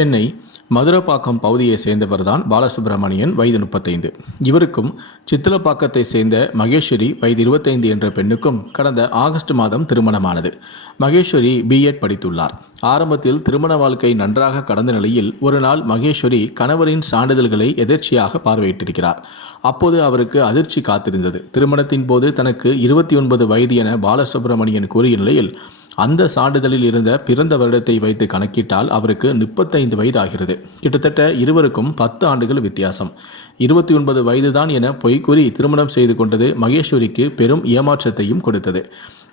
சென்னை மதுரப்பாக்கம் பகுதியை சேர்ந்தவர்தான் பாலசுப்ரமணியன் வயது முப்பத்தைந்து. இவருக்கும் சித்திரப்பாக்கத்தை சேர்ந்த மகேஸ்வரி வயது இருபத்தைந்து என்ற பெண்ணுக்கும் கடந்த ஆகஸ்ட் மாதம் திருமணமானது. மகேஸ்வரி பிஎட் படித்துள்ளார். ஆரம்பத்தில் திருமண வாழ்க்கை நன்றாக கடந்த நிலையில் ஒரு நாள் மகேஸ்வரி கணவரின் சான்றிதழ்களை எதிர்ச்சியாக பார்வையிட்டிருக்கிறார். அப்போது அவருக்கு அதிர்ச்சி காத்திருந்தது. திருமணத்தின் போது தனக்கு இருபத்தி ஒன்பது வயது என பாலசுப்ரமணியன் கூறிய நிலையில் அந்த சான்றிதழில் இருந்த பிறந்த வருடத்தை வைத்து கணக்கிட்டால் அவருக்கு முப்பத்தைந்து வயது ஆகிறது கிட்டத்தட்ட இருவருக்கும் பத்து ஆண்டுகள் வித்தியாசம். இருபத்தி ஒன்பது வயதுதான் என பொய்கூறி திருமணம் செய்து கொண்டது மகேஸ்வரிக்கு பெரும் ஏமாற்றத்தையும் கொடுத்தது.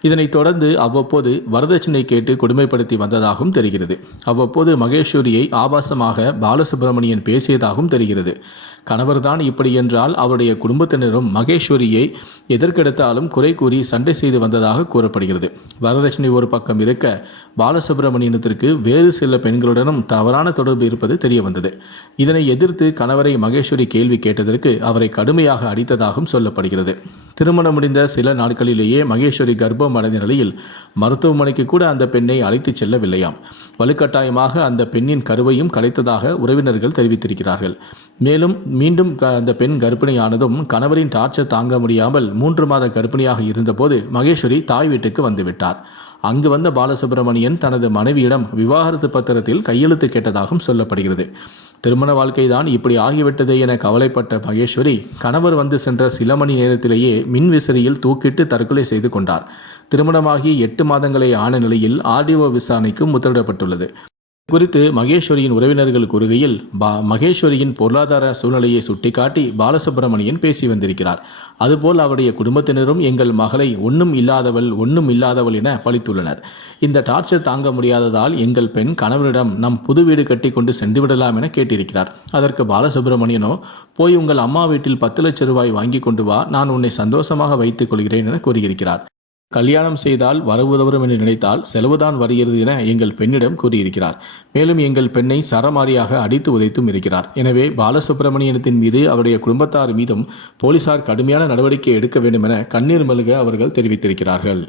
இதனைத் தொடர்ந்து அவ்வப்போது வரதட்சணை கேட்டு கொடுமைப்படுத்தி வந்ததாகவும் தெரிகிறது. அவ்வப்போது மகேஸ்வரியை ஆபாசமாக பாலசுப்ரமணியன் பேசியதாகவும் தெரிகிறது. கணவர்தான் இப்படி என்றால் அவருடைய குடும்பத்தினரும் மகேஸ்வரியை எதற்கெடுத்தாலும் குறை கூறி சண்டை செய்து வந்ததாக கூறப்படுகிறது. வரதட்சணை ஒரு பக்கம் இருக்க பாலசுப்ரமணியனத்திற்கு வேறு சில பெண்களுடனும் தவறான தொடர்பு இருப்பது தெரிய வந்தது இதனை எதிர்த்து கணவரை மகேஸ்வரி கேள்வி கேட்டதற்கு அவரை கடுமையாக அடித்ததாகவும் சொல்லப்படுகிறது. திருமணம் முடிந்த சில நாட்களிலேயே மகேஸ்வரி கர்ப்பம் அடைந்த நிலையில் மருத்துவமனைக்கு கூட அந்த பெண்ணை அழைத்துச் செல்லவில்லையாம். வலுக்கட்டாயமாக அந்த பெண்ணின் கருவையும் கலைத்ததாக உறவினர்கள் தெரிவித்திருக்கிறார்கள். மேலும் மீண்டும் க- அந்த பெண் கர்ப்பிணியானதும் கணவரின் டார்ச்சர் தாங்க முடியாமல் மூன்று மாத கர்ப்பிணியாக இருந்தபோது மகேஸ்வரி தாய் வீட்டுக்கு வந்துவிட்டார். அங்கு வந்த பாலசுப்ரமணியன் தனது மனைவியிடம் விவாகரத்து பத்திரத்தில் கையெழுத்து கேட்டதாகவும் சொல்லப்படுகிறது. திருமண வாழ்க்கைதான் இப்படி ஆகிவிட்டதே என கவலைப்பட்ட மகேஸ்வரி கணவர் வந்து சென்ற சில மணி நேரத்திலேயே மின் விசிறியில் தூக்கிட்டு தற்கொலை செய்து கொண்டார். திருமணமாகி எட்டு மாதங்களை ஆன நிலையில் ஆர்டிஓ விசாரணைக்கும் உத்தரவிடப்பட்டுள்ளது குறித்து மகேஸ்வரியின் உறவினர்கள் கூறுகையில் பா மகேஸ்வரியின் பொருளாதார சூழ்நிலையை சுட்டிக்காட்டி பாலசுப்பிரமணியன் பேசி வந்திருக்கிறார். அதுபோல் அவருடைய குடும்பத்தினரும் எங்கள் மகளை ஒன்றும் இல்லாதவள் ஒன்றும் இல்லாதவள் என பழித்துள்ளனர். இந்த டார்ச்சர் தாங்க முடியாததால் எங்கள் பெண் கணவரிடம் நம் புது வீடு கட்டி கொண்டு சென்று விடலாம் என கேட்டிருக்கிறார். அதற்கு பாலசுப்பிரமணியனோ போய் உங்கள் அம்மா வீட்டில் பத்து லட்சம் ரூபாய் வாங்கி கொண்டு வா நான் உன்னை சந்தோஷமாக வைத்துக் கொள்கிறேன் என கூறியிருக்கிறார். கல்யாணம் செய்தால் வரவு தவறும் என்று நினைத்தால் செலவுதான் வருகிறது என எங்கள் பெண்ணிடம் கூறியிருக்கிறார். மேலும் எங்கள் பெண்ணை சரமாரியாக அடித்து உதைத்தும் இருக்கிறார். எனவே பாலசுப்பிரமணியனத்தின் மீது அவருடைய குடும்பத்தார் மீதும் போலீசார் கடுமையான நடவடிக்கை எடுக்க வேண்டும் என கண்ணீர் மல்க அவர்கள் தெரிவித்திருக்கிறார்கள்.